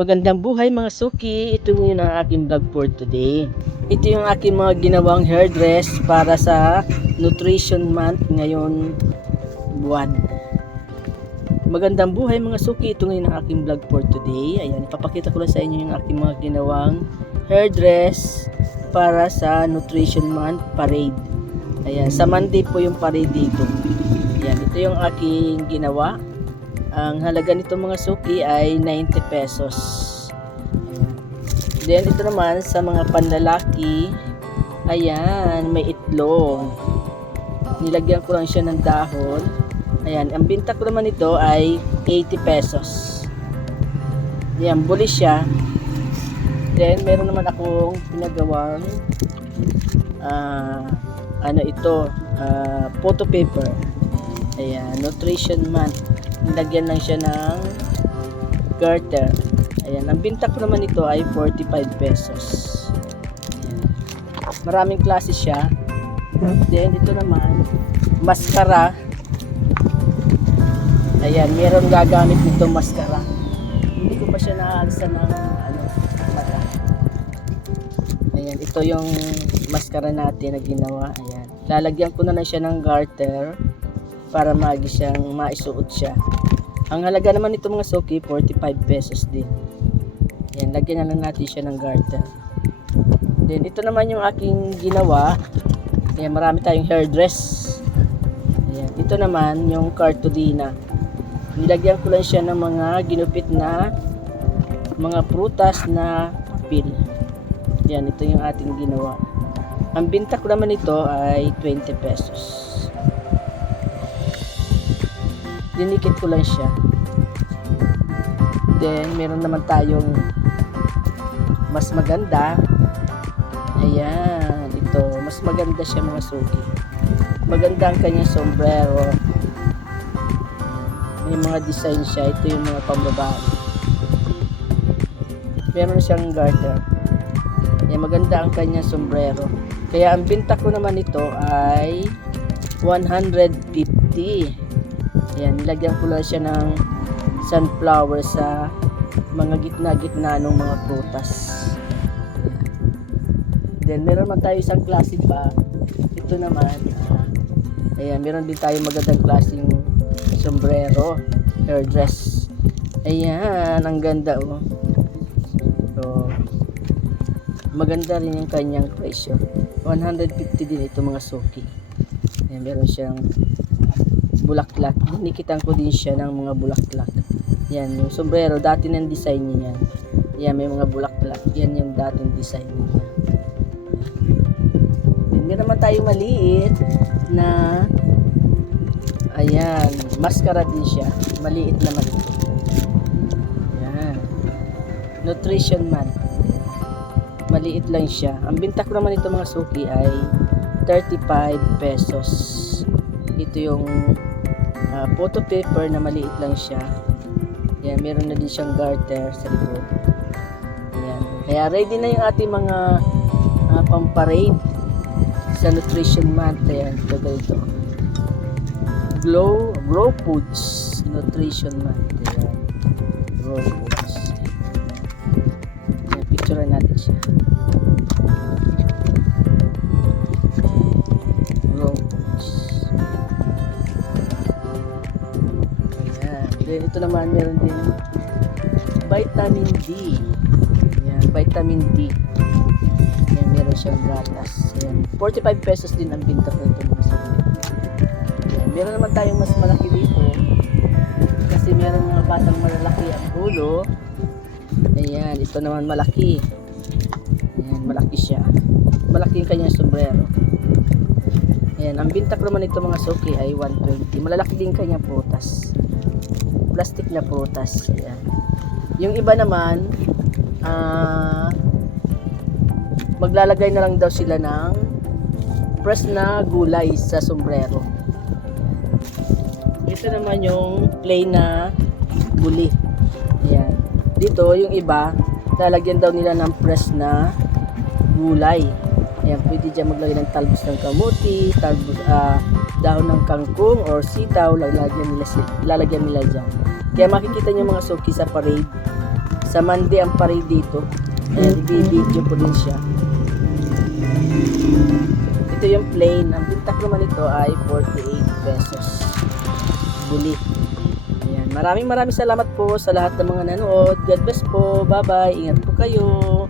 Magandang buhay mga suki, ito yung ang aking vlog for today. Ito yung aking mga ginawang hairdress para sa Nutrition Month ngayon buwan. Magandang buhay mga suki, ito ngayon ang aking vlog for today. Ayan, ipapakita ko lang sa inyo yung aking mga ginawang hairdress para sa Nutrition Month parade. Ayan, sa Monday po yung parade dito. Ayan, ito yung aking ginawa. Ang halaga nito mga suki ay 90 pesos. Then ito naman sa mga panlalaki, ayan, may itlog. Nilagyan ko lang siya ng dahon. Ayan, ang binta ko naman ito ay 80 pesos. Ayan, buli siya. Then meron naman akong pinagawang photo paper. Ayan, Nutrition Month. Nilagyan lang siya ng garter. Ayan, ang binta ko naman ito ay 45 pesos. Ayan. Maraming klase siya. Then ito naman, mascara. Ayan, meron gagamit nito mascara. Hindi ko pa siya naaalsa ng mata. Ayan, ito yung mascara natin na ginawa. Ayan. Lalagyan ko na lang siya ng garter para maisuot siya. Ang halaga naman nito mga suki, 45 pesos din. Ayan, lagyan na lang natin siya ng garter. Then ito naman yung aking ginawa. Ayan, marami tayong hairdress. Ayan, ito naman yung cartolina. Nilagyan ko lang siya ng mga ginupit na mga prutas na papel. Ayan, ito yung ating ginawa. Ang binta ko naman ito ay 20 pesos. Dinikit ko lang siya. Then meron naman tayong mas maganda. Ayan, ito mas maganda siya mga suki. Maganda ang kanyang sombrero. May mga design siya. Ito yung mga pambabae. Meron siyang garter. Ayan, maganda ang kanyang sombrero. Kaya ang binta ko naman ito ay 150. Ayan, nilagyan ko lang siya ng sunflower sa mga gitna-gitna ng mga prutas. Then meron man tayo isang klase pa. Ito naman, ayan, meron din tayo magandang klaseng sombrero, hairdress. Ayan, ang ganda oh. So, maganda rin yung kanyang presyo. 150 din ito mga suki. Ayan, meron siyang bulaklak. Nikitan ko din siya ng mga bulaklak. Yan, yung sombrero, dati ng design niya yan. Yan, may mga bulaklak. Yan yung dating design niya. Meron naman tayo maliit na ayan, mascara din siya. Maliit naman ito. Yan. Nutrition Month. Maliit lang siya. Ang binta ko naman ito mga suki ay 35 pesos. Ito yung photo paper na maliit lang siya. Yan, meron na din siyang garter sa likod. Yan. Kaya ready na yung ating mga pamparade sa Nutrition Month. Ayan, ito ganito. Grow Foods Nutrition Month. Ayan. Grow Foods. Ayan, picture natin siya. Grow Foods. Then ito naman meron din vitamin D. Ayan, vitamin D. Ayan, meron siyang gatas. Ayan, 45 pesos din ang binta ko ito mga suki. Ayan, meron naman tayong mas malaki dito. Kasi meron mga batang malalaki ang ulo. Ayan, ito naman malaki. Ayan, malaki siya. Malaki yung kanyang sombrero. Ayan, ang binta ko naman ito mga suki ay 120. Malalaki din kanyang prutas. Plastic na prutas. Ayan. Yung iba naman maglalagay na lang daw sila ng fresh na gulay sa sombrero. Ito naman yung plain na guli. Ayan. Dito yung iba lalagyan daw nila ng fresh na gulay. Ayan, pwede dyan maglagay ng talbos ng kamuti, dahon ng kangkong or sitaw, lalagyan nila dyan. Kaya makikita nyo mga suki sa parade, Sa Monday ang parade dito. Ayan, i-video ko din siya. Ito yung plain. Ang pintak naman ito ay 48 pesos. Buli. Ayan. Maraming salamat po sa lahat ng mga nanood. God bless po. Bye-bye. Ingat po kayo.